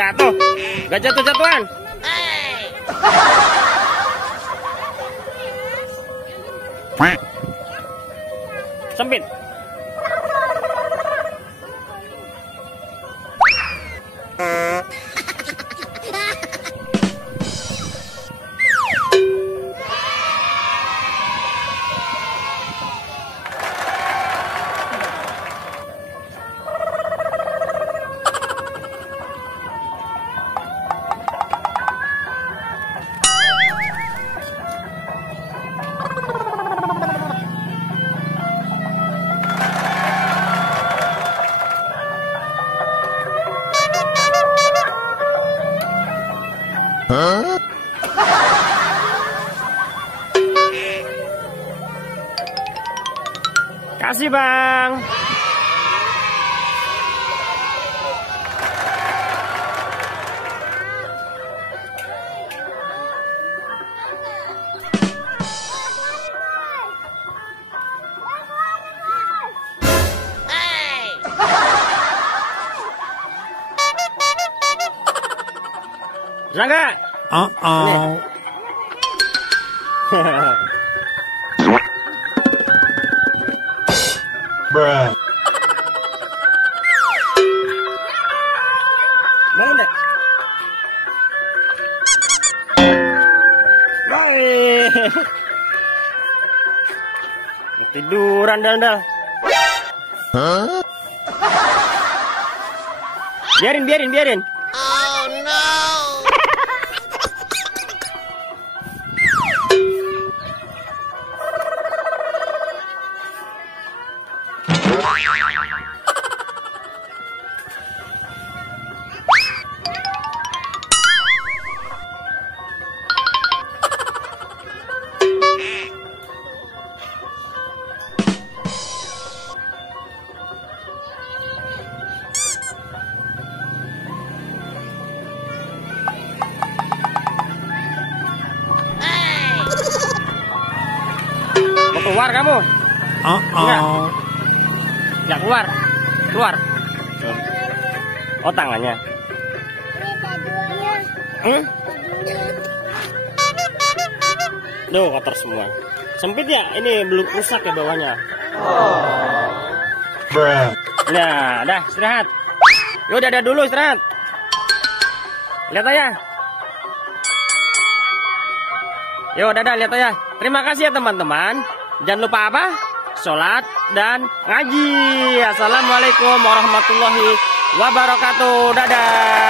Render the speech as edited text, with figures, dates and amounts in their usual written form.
jatuh. Gak jatuh-jatuhan. Sempit. Kasih bang. Rangga. Bruh. Mana? Baik. Tiduran dal. Biarin. Oh no. Mau keluar kamu? Nggak keluar. Oh tangannya. Duh kotor semua. Sempit ya? Ini belum rusak ya bawahnya. Bruh. Nah, dah istirahat. Yuk dadah dulu istirahat. Lihat aja. Yuk dadah lihat aja. Terima kasih ya teman-teman. Jangan lupa apa? Sholat dan ngaji. Assalamualaikum warahmatullahi wabarakatuh. Dadah.